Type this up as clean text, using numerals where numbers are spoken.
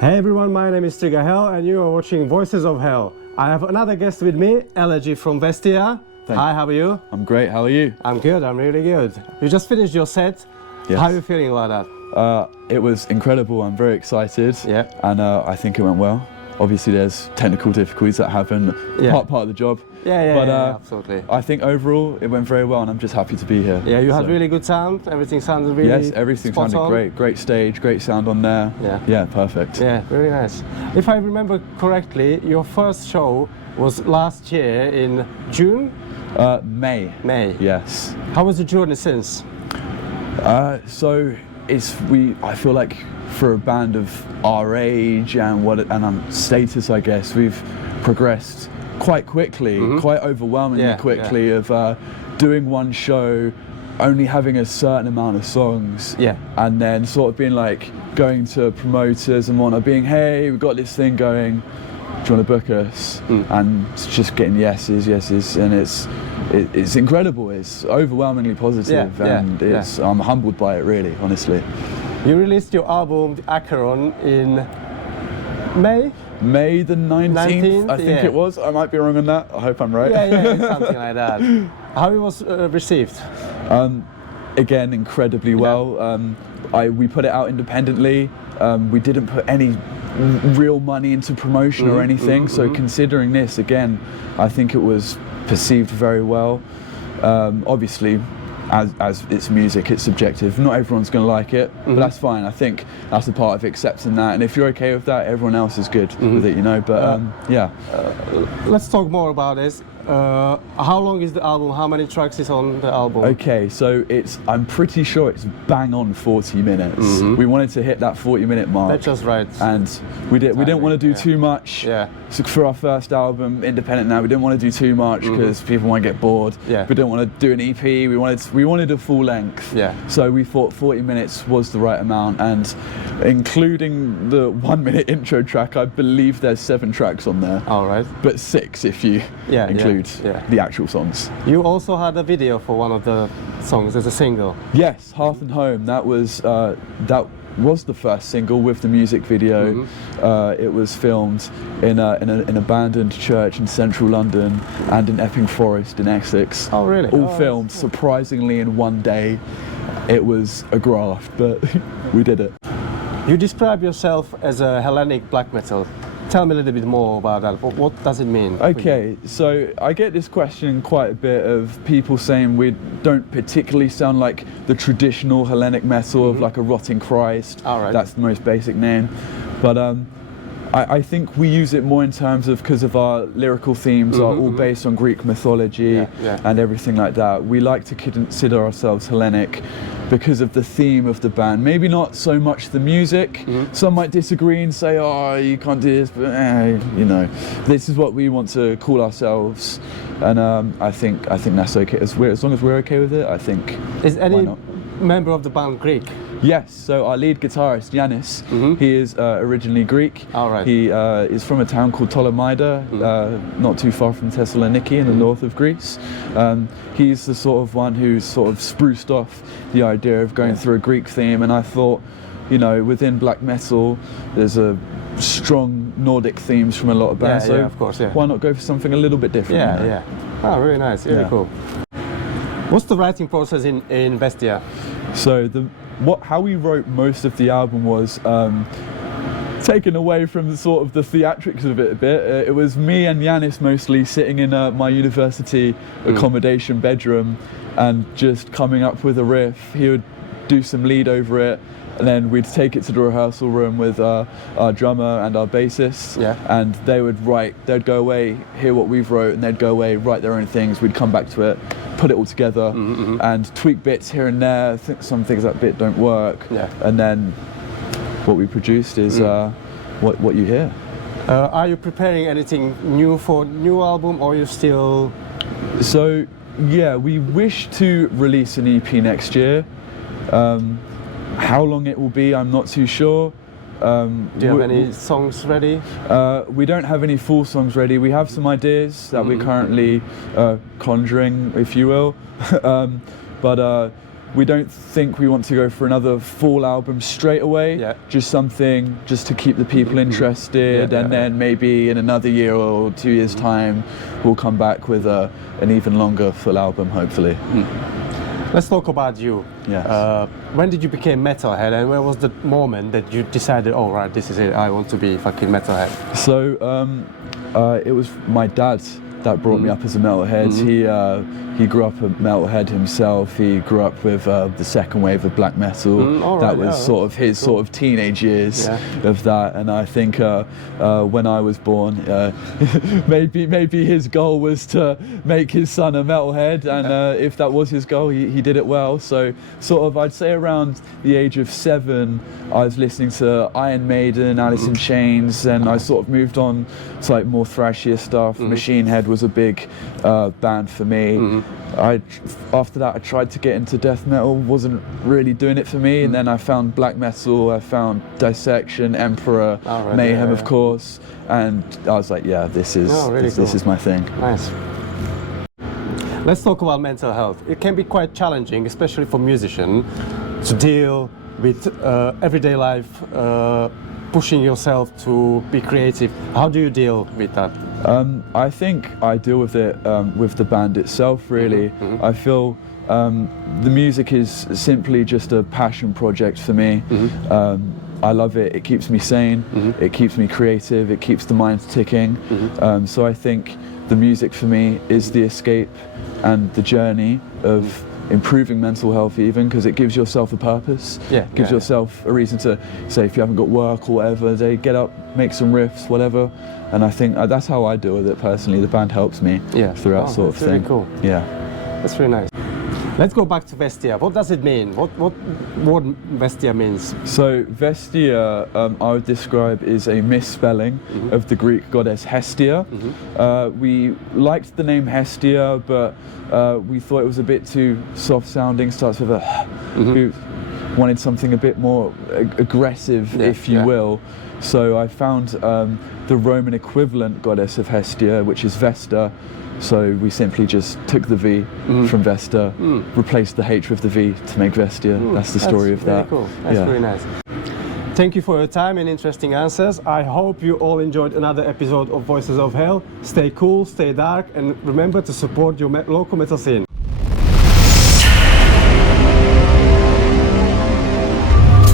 Hey everyone, my name is Trigger Hell and you are watching Voices of Hell. I have another guest with me, Elegy from Vestia. Hi, how are you? I'm great, how are you? I'm good, I'm really good. You just finished your set. Yes. How are you feeling about that? It was incredible, I'm very excited. Yeah. And I think it went well. Obviously there's technical difficulties that happen, part of the job. Yeah, absolutely. I think overall it went very well and I'm just happy to be here. Yeah, you had really good sound, everything sounded really Yes, everything sounded great. Great stage, great sound on there. Yeah, perfect. Yeah, very nice. If I remember correctly, your first show was last year in June? May. May. Yes. How was the journey since? So I feel like for a band of our age and status, I guess, we've progressed quite quickly, quite overwhelmingly quickly of doing one show, only having a certain amount of songs, and then sort of being like going to promoters and whatnot, being, hey, we've got this thing going, do you want to book us? And it's just getting yeses, and it's incredible. It's overwhelmingly positive, and I'm humbled by it, really, honestly. You released your album, The Acheron, in May? May the 19th, I think it was. I might be wrong on that. I hope I'm right. Yeah, something like that. How it was received? Again, incredibly well. We put it out independently. We didn't put any real money into promotion or anything. So considering this, again, I think it was perceived very well. Obviously, as it's music, it's subjective. Not everyone's going to like it, but that's fine. I think that's a part of accepting that. And if you're okay with that, everyone else is good with it, you know. But yeah. Let's talk more about this. How long is the album? How many tracks is on the album? Okay, so I'm pretty sure it's bang on 40 minutes. We wanted to hit that 40-minute mark. That's just right. And we didn't want to do too much. Yeah. So for our first album, independent now, we didn't want to do too much because people might get bored. Yeah. We didn't want to do an EP. We wanted a full length. Yeah. So we thought 40 minutes was the right amount, and including the 1-minute intro track, I believe there's 7 tracks on there. All right. But 6 if you include the actual songs. You also had a video for one of the songs as a single. Yes, Hearth and Home. That was the first single with the music video. It was filmed in an abandoned church in central London and in Epping Forest in Essex. Oh really? All filmed surprisingly in one day. It was a graft, but we did it. You describe yourself as a Hellenic black metal. Tell me a little bit more about that. What does it mean? Okay, so I get this question quite a bit of people saying we don't particularly sound like the traditional Hellenic metal of like a Rotting Christ. All right. That's the most basic name. But I think we use it more in terms of because of our lyrical themes are all based on Greek mythology and everything like that. We like to consider ourselves Hellenic because of the theme of the band. Maybe not so much the music. Some might disagree and say, oh, you can't do this, but you know, this is what we want to call ourselves. And I think that's okay. As long as we're okay with it, I think. Is any member of the band Greek? Yes, so our lead guitarist, Yanis, he is originally Greek. All right. He is from a town called Ptolemaida, not too far from Thessaloniki in the north of Greece. He's the sort of one who's sort of spruced off the idea of going through a Greek theme, and I thought, you know, within black metal, there's a strong Nordic themes from a lot of bands, so of course, why not go for something a little bit different? Yeah. Oh, really nice, really cool. What's the writing process in Vestia? So how we wrote most of the album was taken away from the sort of the theatrics of it a bit. It was me and Yanis mostly sitting in my university accommodation bedroom and just coming up with a riff. He would do some lead over it, and then we'd take it to the rehearsal room with our drummer and our bassist, and they'd go away, hear what we've wrote, and they'd go away, write their own things. We'd come back to it, put it all together, and tweak bits here and there. I think some things that bit don't work, and then what we produced is what you hear. Are you preparing anything new for new album, or are you still? So yeah, we wish to release an EP next year. How long it will be, I'm not too sure. Do you have any songs ready? We don't have any full songs ready. We have some ideas that we're currently conjuring, if you will. But we don't think we want to go for another full album straight away. Yeah. Just something just to keep the people interested, and then maybe in another year or 2 years' time, we'll come back with an even longer full album, hopefully. Let's talk about you. Yes. When did you become metalhead, and where was the moment that you decided, oh right, this is it, I want to be fucking metalhead? So it was my dad that brought me up as a metalhead. He grew up a metalhead himself. He grew up with the second wave of black metal. That was sort of his sort of teenage years of that. And I think when I was born, maybe his goal was to make his son a metalhead, and if that was his goal, he did it well. So sort of, I'd say around the age of 7, I was listening to Iron Maiden, Alice in Chains, and I sort of moved on to like more thrashier stuff. Machine Head was a big band for me. After that, I tried to get into death metal, wasn't really doing it for me, and then I found black metal, I found Dissection, Emperor, Mayhem, of course, and I was like, yeah, this is this is my thing. Nice. Let's talk about mental health. It can be quite challenging, especially for musicians, to deal with everyday life, pushing yourself to be creative. How do you deal with that? I think I deal with it with the band itself, really. I feel the music is simply just a passion project for me. I love it, it keeps me sane, it keeps me creative, it keeps the mind ticking. So I think the music for me is the escape and the journey of improving mental health, even because it gives yourself a purpose, gives yourself a reason to say, if you haven't got work or whatever, they get up, make some riffs, whatever. And I think that's how I deal with it personally. The band helps me through that sort of thing. Really cool. Yeah, that's really nice. Let's go back to Vestia. What does it mean? What Vestia means? So Vestia, I would describe is a misspelling of the Greek goddess Hestia. We liked the name Hestia, but we thought it was a bit too soft sounding. Starts with a. We wanted something a bit more aggressive, if you will. So I found the Roman equivalent goddess of Hestia, which is Vesta. So we simply just took the V from Vesta, replaced the H with the V to make Vestia. That's the story of that. Cool. That's really nice. Thank you for your time and interesting answers. I hope you all enjoyed another episode of Voices of Hell. Stay cool, stay dark, and remember to support your local metal scene.